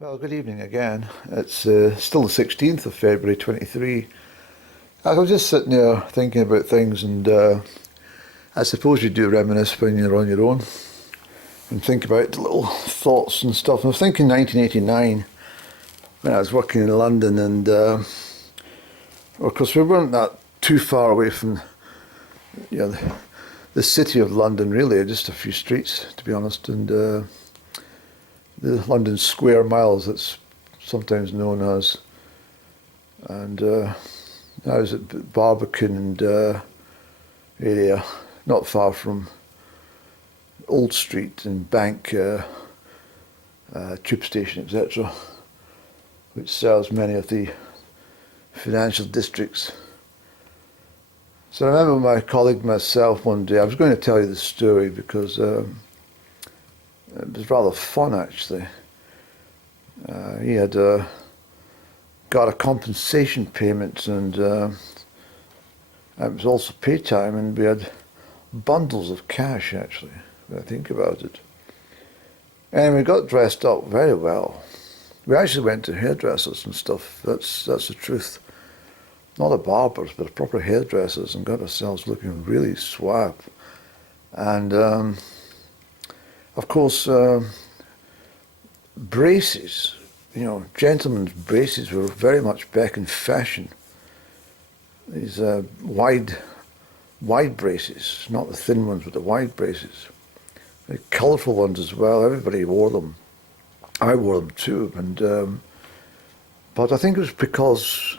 Well, good evening again. It's still the 16th of February 23. I was just sitting there thinking about things, and I suppose you do reminisce when you're on your own and think about little thoughts and stuff. I was thinking 1989 when I was working in London, and of course we weren't that too far away from the city of London, really, just a few streets, to be honest, and the London Square Miles, it's sometimes known as. And I was at Barbican and area, not far from Old Street and Bank tube station, etc., which serves many of the financial districts. So I remember my colleague and myself one day, I was going to tell you the story because it was rather fun, actually. He had got a compensation payment, and it was also pay time, and we had bundles of cash, actually, when I think about it. And we got dressed up very well. We actually went to hairdressers and stuff, that's the truth. Not a barbers, but a proper hairdressers, and got ourselves looking really suave. And of course, braces, gentlemen's braces were very much back in fashion. These wide braces, not the thin ones, but the wide braces. Very colourful ones as well. Everybody wore them. I wore them too. And but I think it was because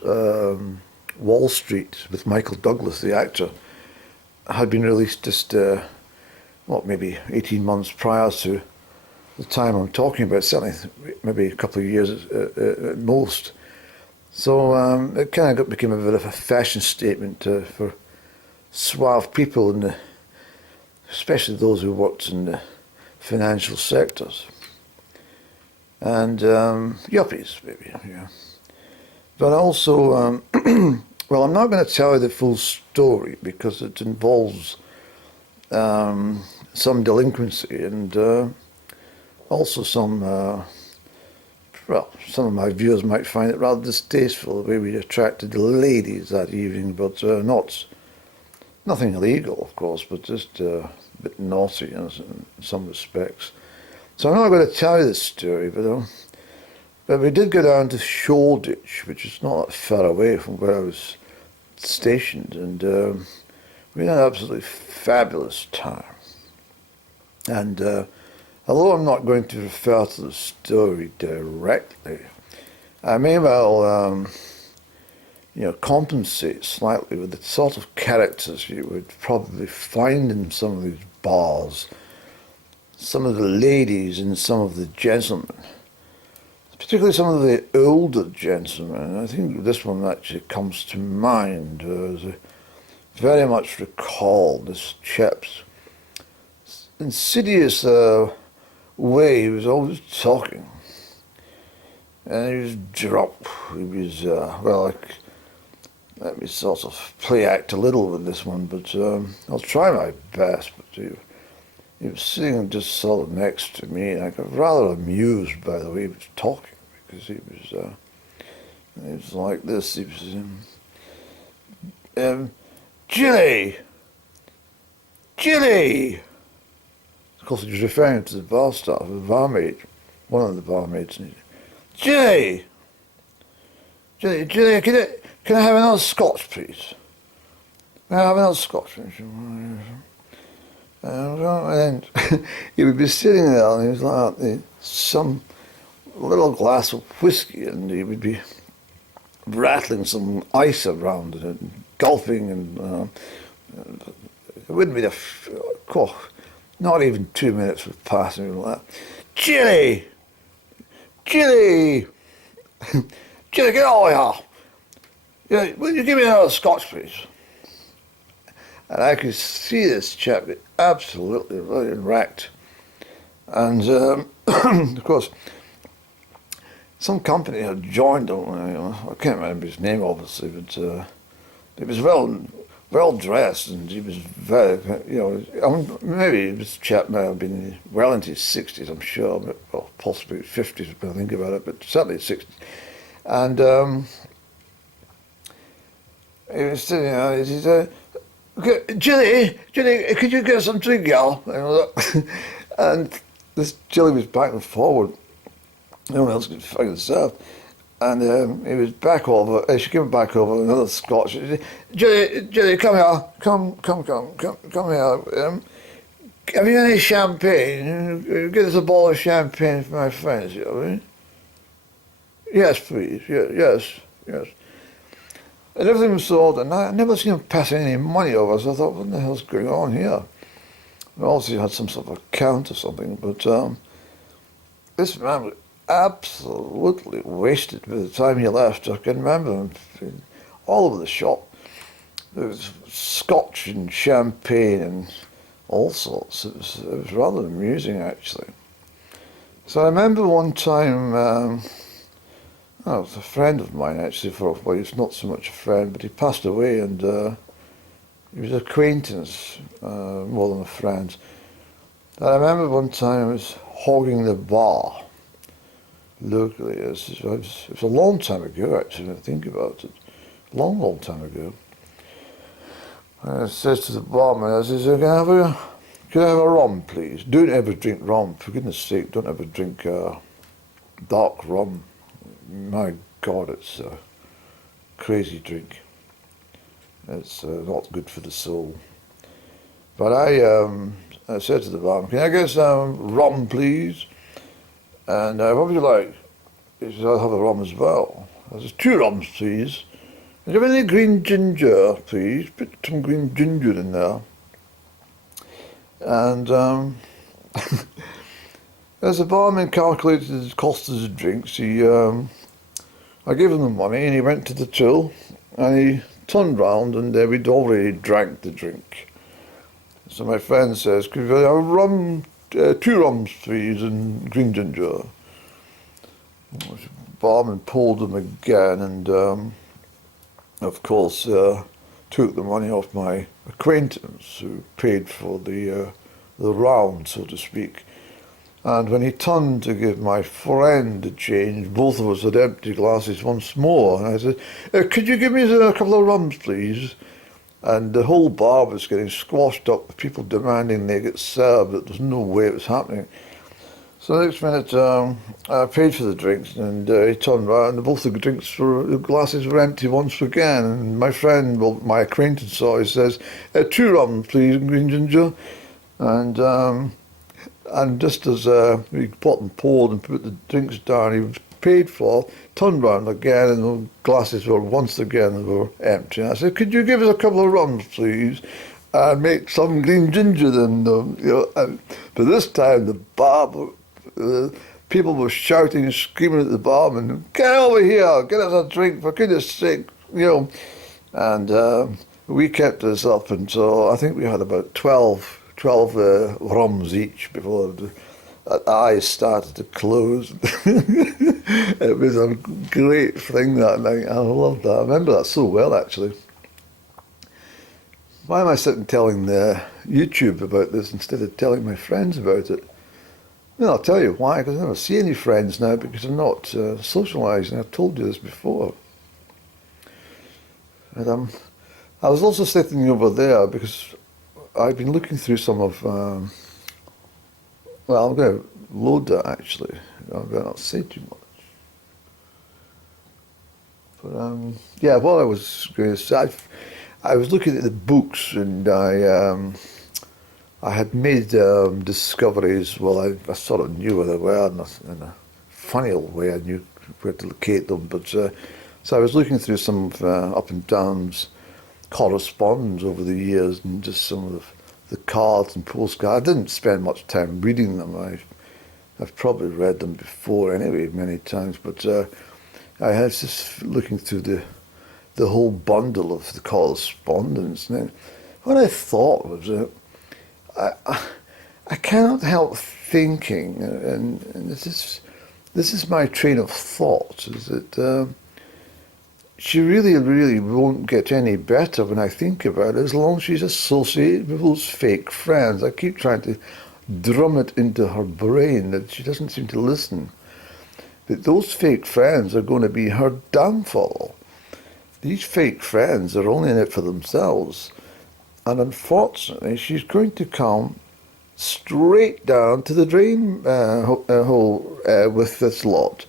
Wall Street, with Michael Douglas, the actor, had been released just maybe 18 months prior to the time I'm talking about, certainly maybe a couple of years at most. So it kind of became a bit of a fashion statement for suave people, especially those who worked in the financial sectors. And yuppies, maybe, yeah. But also, well, I'm not going to tell you the full story because it involves some delinquency and also some of my viewers might find it rather distasteful the way we attracted the ladies that evening, but nothing illegal, of course, but just a bit naughty in some respects. So I'm not going to tell you this story, but we did go down to Shoreditch, which is not that far away from where I was stationed, and we had an absolutely fabulous time. And although I'm not going to refer to the story directly, I may well, compensate slightly with the sort of characters you would probably find in some of these bars, some of the ladies and some of the gentlemen, particularly some of the older gentlemen. I think this one actually comes to mind as I very much recall this chap's insidious way. He was always talking, and he was drunk. He was let me sort of play act a little with this one, but I'll try my best. But he was sitting just sort of next to me, and I got rather amused by the way he was talking, because he was like this. He was Jilly. Of course, he was referring to the bar staff, the barmaid, one of the barmaids. And Jilly, can I have another scotch, please? Can I have another scotch, please? And he would be sitting there, and he was like some little glass of whiskey, and he would be rattling some ice around it and gulping, and it wouldn't be not even 2 minutes would pass, and he was like, Jilly, get over here. Yeah, will you give me another scotch, please? And I could see this chap get absolutely really wrecked. And of course, some company had joined him. I can't remember his name, obviously, but it was well dressed, and he was very, I mean, maybe this chap may have been well into his 60s, I'm sure, but, well, possibly 50s if I think about it, but certainly 60s. And he was sitting there, he said, Jilly, could you get some drink, gal? And this Jilly was back and forward. No one else could figure this out. And he was back over, she came back over, another Scotch. Jilly, come here, come here. Have you any champagne? Get us a bottle of champagne for my friends, you know? Yes, please, yes. And everything was sold, and I never seen him passing any money over, so I thought, what the hell's going on here? And also he had some sort of account or something, but this man was absolutely wasted by the time he left. I can remember him all over the shop. There was scotch and champagne and all sorts. It was rather amusing, actually. So I remember one time, it was a friend of mine, actually, well, he's not so much a friend, but he passed away, and he was an acquaintance more than a friend. And I remember one time I was hogging the bar locally. It was a long time ago, actually, when I think about it. Long time ago. And I says to the barman, I says, can I have a rum, please? Don't ever drink rum, for goodness sake, don't ever drink dark rum. My God, it's a crazy drink. It's not good for the soul. But I said to the barman, can I get some rum, please? And what would you like? He said, I'll have a rum as well. I said, 2 rums, please. Do you have any green ginger, please? Put some green ginger in there. And as the barman calculated the cost of the drinks, I gave him the money, and he went to the till, and he turned round, and we'd already drank the drink. So my friend says, could you have a rum, 2 rums, please, and green ginger? The barman pulled them again, and of course took the money off my acquaintance, who paid for the round, so to speak. And when he turned to give my friend the change, both of us had empty glasses once more. And I said, could you give me a couple of rums, please? And the whole bar was getting squashed up with people demanding they get served, that there's no way it was happening. So the next minute, I paid for the drinks, and he turned around, and both the glasses were empty once again. And my friend, well, my acquaintance saw, he says, 2 rums, please, green ginger. And just as we got them poured and put the drinks down, he was paid for, turned round again, and the glasses were once again empty. And I said, could you give us a couple of rums, please, and make some green ginger in them? But this time the people were shouting and screaming at the barman, get over here, get us a drink, for goodness sake, And we kept this up until I think we had about 12 rums each before the eyes started to close. It was a great thing that night. I loved that. I remember that so well, actually. Why am I sitting telling the YouTube about this instead of telling my friends about it? Well, I'll tell you why, because I never see any friends now because I'm not socialising. I've told you this before. And I was also sitting over there because I've been looking through some of, well, I'm going to load that actually. I'm going to not say too much. But yeah, what I was going to say, I was looking at the books, and I had made discoveries. Well, I sort of knew where they were in a funny old way. I knew where to locate them. But so I was looking through some of Up and Down's correspondence over the years, and just some of the cards and postcards. I didn't spend much time reading them. I've probably read them before anyway, many times, but I was just looking through the whole bundle of the correspondence, and then what I thought was I cannot help thinking, and this is my train of thought, is that she really, really won't get any better when I think about it, as long as she's associated with those fake friends. I keep trying to drum it into her brain that she doesn't seem to listen. But those fake friends are going to be her downfall. These fake friends are only in it for themselves. And unfortunately, she's going to come straight down to the drain hole with this lot.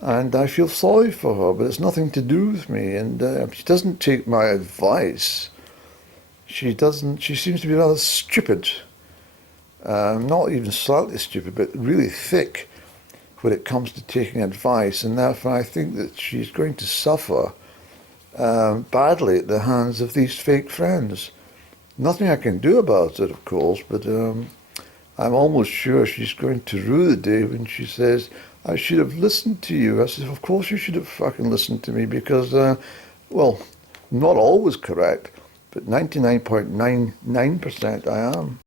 And I feel sorry for her, but it's nothing to do with me. And she doesn't take my advice. She seems to be rather stupid. Not even slightly stupid, but really thick when it comes to taking advice. And therefore I think that she's going to suffer badly at the hands of these fake friends. Nothing I can do about it, of course, but I'm almost sure she's going to rue the day when she says, I should have listened to you. I said, of course you should have fucking listened to me because, well, not always correct, but 99.99% I am.